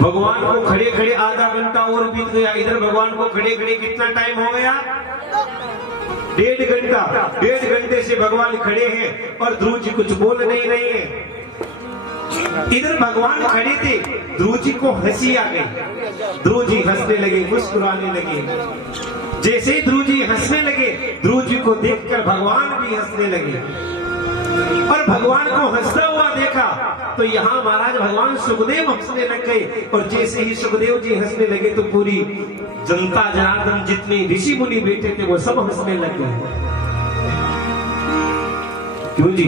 भगवान को खड़े खड़े आधा घंटा और बीत गया। इधर भगवान को खड़े खड़े कितना टाइम हो गया? 1.5 घंटा। 1.5 घंटे से भगवान खड़े हैं और ध्रुव जी कुछ बोल नहीं रहे हैं। इधर भगवान खड़े थे, ध्रुव जी को हंसी आ गई। ध्रुव जी हंसने लगे, मुस्कुराने लगे। जैसे ही ध्रुव जी हंसने लगे, ध्रुव जी को देखकर भगवान भी हंसने लगे। और भगवान को हंसता हुआ देखा तो यहाँ महाराज भगवान सुखदेव हंसने लग गए। और जैसे ही सुखदेव जी हंसने लगे तो पूरी जनता जनार्दन जितने ऋषि मुनि बैठे थे वो सब हंसने लग गए। क्यों जी?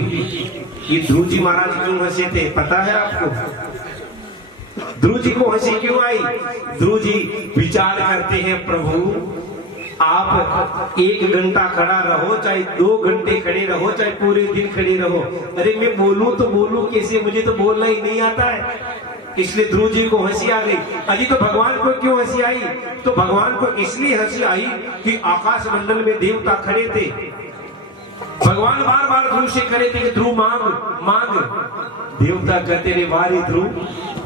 ये ध्रुव जी महाराज क्यों हंसे थे पता है आपको? ध्रुव जी को हंसी क्यों आई? ध्रुव जी विचार करते हैं, प्रभु आप 1 घंटा खड़ा रहो, चाहे 2 घंटे खड़े रहो, चाहे पूरे दिन खड़े रहो। अरे मैं बोलूं तो बोलूं कैसे? मुझे तो बोलना ही नहीं आता है। इसलिए ध्रुव जी को हंसी आ गई। अजी तो भगवान को क्यों हंसी आई? तो भगवान को इसलिए हंसी आई कि आकाश मंडल में देवता खड़े थे। भगवान बार बार ध्रुव से करे थे कि ध्रुव मांग मांग। देवता कहते रे वारे ध्रुव,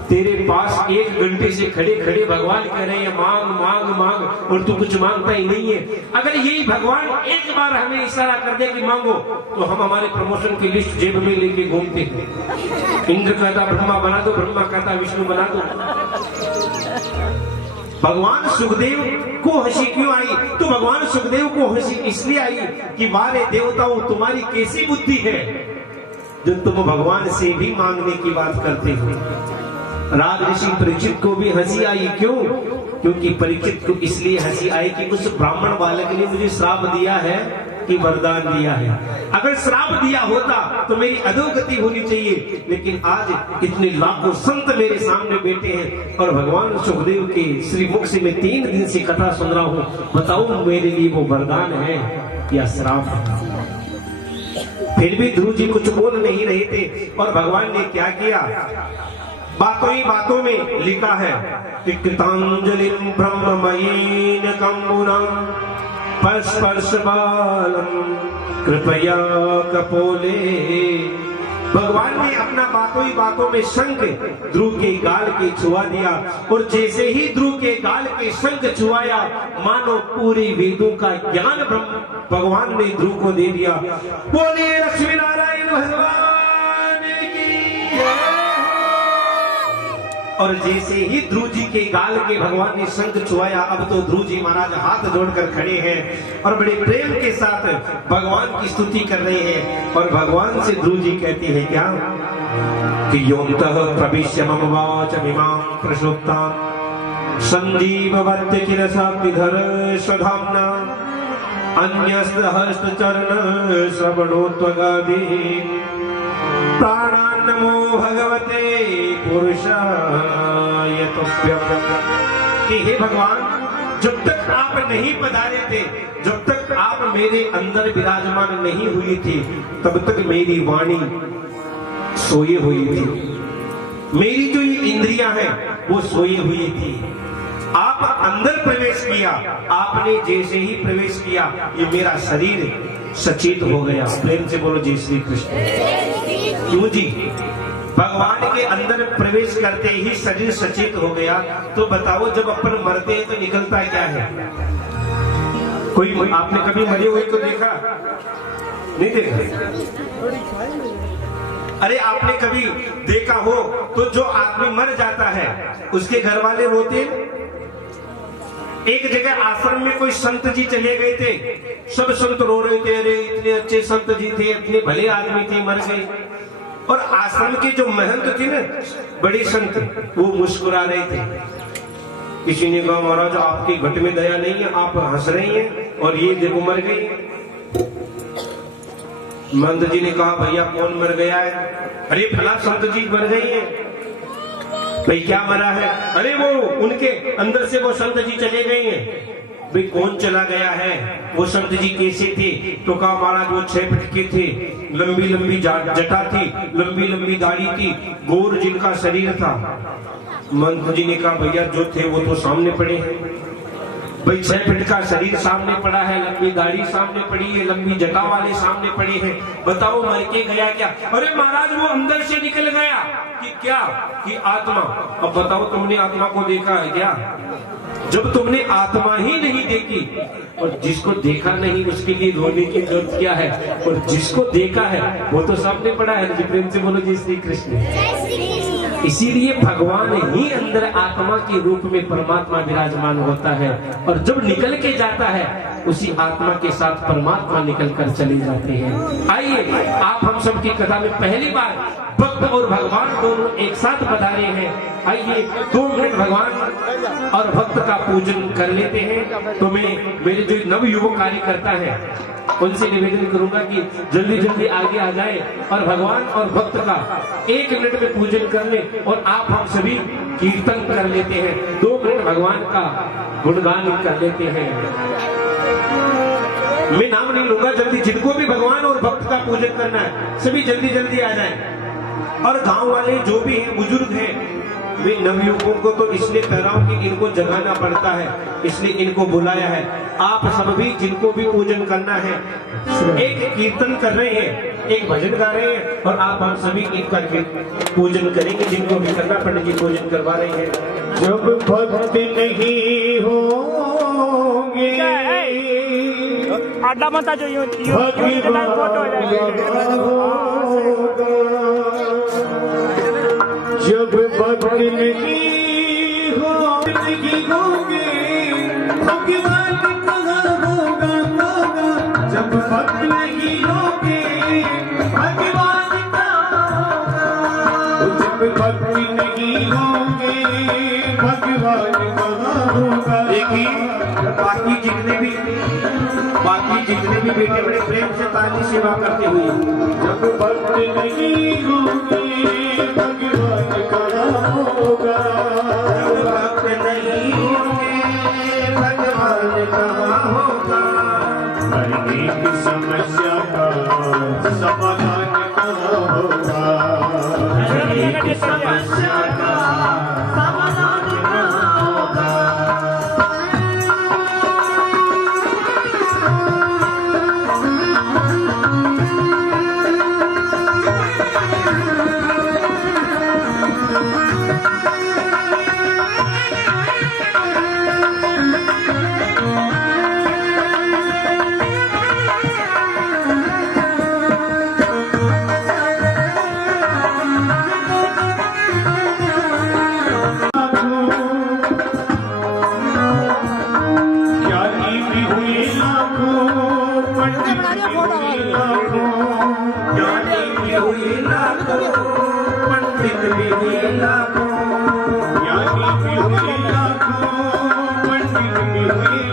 तेरे पास 1 घंटे से खड़े खड़े भगवान कह रहे हैं मांग मांग मांग और तू कुछ मांगता ही नहीं है। अगर यही भगवान एक बार हमें इशारा कर दे कि मांगो तो हम हमारे प्रमोशन की लिस्ट जेब में लेके घूमते हैं। इंद्र कहता ब्रह्मा बना दो, ब्रह्मा कहता विष्णु बना दो। भगवान सुखदेव को हंसी क्यों आई? तो भगवान सुखदेव को हंसी इसलिए आई कि वारे देवताओं, तुम्हारी कैसी बुद्धि है जो तुम भगवान से भी मांगने की बात करते हो। राज ऋषि परीक्षित को भी हंसी आई। क्यों? क्योंकि परीक्षित को इसलिए हंसी आई कि उस ब्राह्मण बालक ने मुझे श्राप दिया है कि वरदान दिया है। अगर श्राप दिया होता तो मेरी अधोगति होनी चाहिए, लेकिन आज इतने लाखों संत मेरे सामने बैठे हैं और भगवान सुखदेव के श्री मुख से मैं 3 दिन से कथा सुन रहा हूँ। बताओ मेरे लिए वो वरदान है या श्राप? फिर भी ध्रुव जी कुछ बोल नहीं रहे थे। और भगवान ने क्या किया? बातों ही बातों में लिखा है कि कृतांजलिं ब्रह्ममयीन कंबुना स्पर्श बालम कृपया कपोले। भगवान ने अपना बातों ही बातों में शंख ध्रुव के गाल के छुआ दिया। और जैसे ही ध्रुव के गाल के शंख छुआया, मानो पूरे वेदों का ज्ञान भगवान ने ध्रुव को दे दिया। बोलिए लक्ष्मी नारायण भगवान की जय। और जैसे ही ध्रुव जी के गाल के भगवान ने शंख छुआया, अब तो ध्रुव जी महाराज हाथ जोड़कर खड़े हैं और बड़े प्रेम के साथ भगवान की स्तुति कर रहे हैं। और भगवान से ध्रुव जी कहते हैं क्या कि योऽन्तः प्रविश्य मम वाचमिमां प्रसुप्तां सञ्जीवयत्य किल शक्तिधर स्वधाम्ना अन्यस्तहस्तचरण श्रवणोत्वगादीन् प्राणान्नमो भगवते पुरुषाय तुभ्यम्। कि हे भगवान, जब तक आप नहीं पधारे थे, जब तक आप मेरे अंदर विराजमान नहीं हुई थी, तब तक मेरी वाणी सोई हुई थी। मेरी जो ये इंद्रियां हैं वो सोई हुई थी। आप अंदर प्रवेश किया, आपने जैसे ही प्रवेश किया ये मेरा शरीर सचेत हो गया। प्रेम से बोलो जय श्री कृष्ण। क्यों जी? भगवान के अंदर प्रवेश करते ही शरीर सचेत हो गया। तो बताओ जब अपन मरते हैं तो निकलता क्या है? कोई आपने कभी मरे हुए को देखा? नहीं देखा? अरे आपने कभी देखा हो तो जो आदमी मर जाता है उसके घर वाले रोते। एक जगह आश्रम में कोई संत जी चले गए थे, सब संत रो रहे थे, अरे इतने अच्छे संत जी थे, इतने भले आदमी थे, मर गए। और आश्रम के जो महंत थे ना, बड़े संत, वो मुस्कुरा रहे थे। किसी ने कहा महाराज आपकी घट में दया नहीं है, आप हंस रही हैं और ये देखो मर गई। महंत जी ने कहा भैया कौन मर गया है? अरे फला संत जी मर गई है। भाई क्या मरा है? अरे वो उनके अंदर से वो संत जी चले गए हैं। भाई कौन चला गया है? वो संत जी कैसे थे? तो कहा महाराज वो 6 फीट के थे, लंबी लंबी जटा थी, लंबी लंबी दाढ़ी थी, गोर जिनका शरीर था। मंत्र जी ने कहा भैया जो थे वो तो सामने पड़े हैं। भाई 6 फीट का शरीर सामने पड़ा है, लंबी दाढ़ी सामने पड़ी है, लंबी जटा वाले सामने पड़े हैं, बताओ मर के गया क्या? अरे महाराज वो अंदर से निकल गया कि क्या कि आत्मा। अब बताओ तुमने आत्मा को देखा है क्या? जब तुमने आत्मा ही नहीं देखी और जिसको देखा नहीं उसके लिए रोने की जरूरत क्या है, और जिसको देखा है वो तो सामने पड़ा है। जी प्रेम से बोलो जय श्री कृष्ण। इसीलिए भगवान ही अंदर आत्मा के रूप में परमात्मा विराजमान होता है, और जब निकल के जाता है उसी आत्मा के साथ परमात्मा निकल कर चले जाते हैं। आइए आप हम सब की कथा में पहली बार भक्त और भगवान दोनों एक साथ पधारे हैं। आइए 2 मिनट भगवान और भक्त का पूजन कर लेते हैं। तो मैं मेरे जो नवयुवक कार्यकर्ता है उनसे निवेदन करूंगा कि जल्दी जल्दी आगे आ जाए और भगवान और भक्त का 1 मिनट में पूजन कर ले, और आप हम सभी कीर्तन कर लेते हैं। 2 मिनट भगवान का गुणगान कर लेते हैं। मैं नाम नहीं लूंगा, जल्दी जिनको भी भगवान और भक्त का पूजन करना है सभी जल्दी जल्दी आ जाए। और गांव वाले जो भी हैं, बुजुर्ग हैं, वे नवयुवकों को तो इसलिए कह रहा हूं कि इनको जगाना पड़ता है, इसलिए इनको बुलाया है। आप सब भी जिनको भी पूजन करना है, एक कीर्तन कर रहे हैं, एक भजन गा रहे हैं, और आप हम सभी इनका पूजन करेंगे। जिनको भी करना पंडित जी पूजन करवा रहे हैं। जब भक्ति नहीं होंगे आडा मत जो फोटो हो जब भक्ति नहीं होंगे भगवान कहाँ होगा, जब भक्ति नहीं होंगे भगवान कहाँ होगा, जब भक्ति नहीं होंगे भगवान कहाँ होगा। देखिए बाकी जितने भी बेटे बड़े प्रेम से ताली सेवा करते हुए, जब भक्ति नहीं होंगे भगवान कहाँ होगा, जब भक्त नहीं होंगे भगवान कहाँ होगा। हर एक समस्या का समाधान कहाँ होगा, हर एक समस्या का समाधान कहाँ होगा। पंडित भी हुए लाखों, ज्ञानी भी हुए लाखों, पंडित भी हुए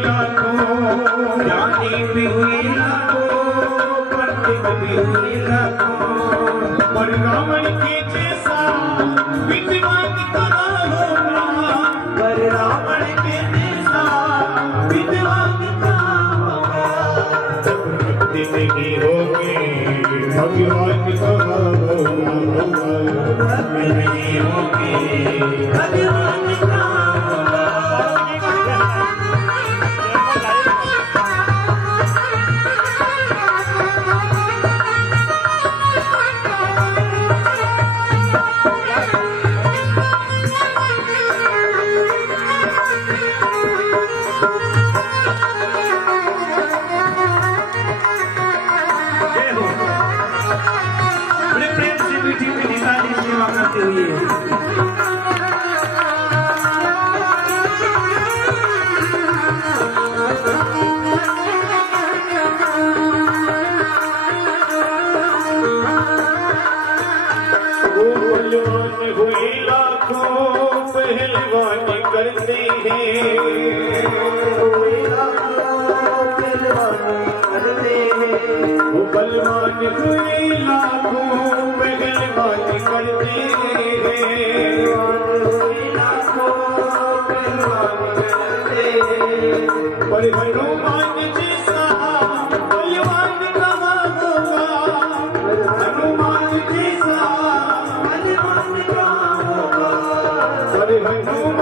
लाखों, ज्ञानी भी हुए लाखों, पंडित भी हुए लाखों। पर रावण के जैसा विद्वान कहाँ होगा, पर रावण के जैसा विद्वान कहाँ होगा। जब भक्ति नहीं होगी भगवान कहाँ होगा, भक्त नहीं होगी भगवान कहाँ होगा। बड़े प्रेम से मीठी मीठी ताली सेवा करते हुए पहलवान हुए लाखों पहलवान करते हैं, वो बलवान हुए लाखों पहलवान करते हैं, पर हनुमान जैसा बलवान कहाँ होगा, हनुमान जैसा बलवान कहाँ होगा, पर हनुमान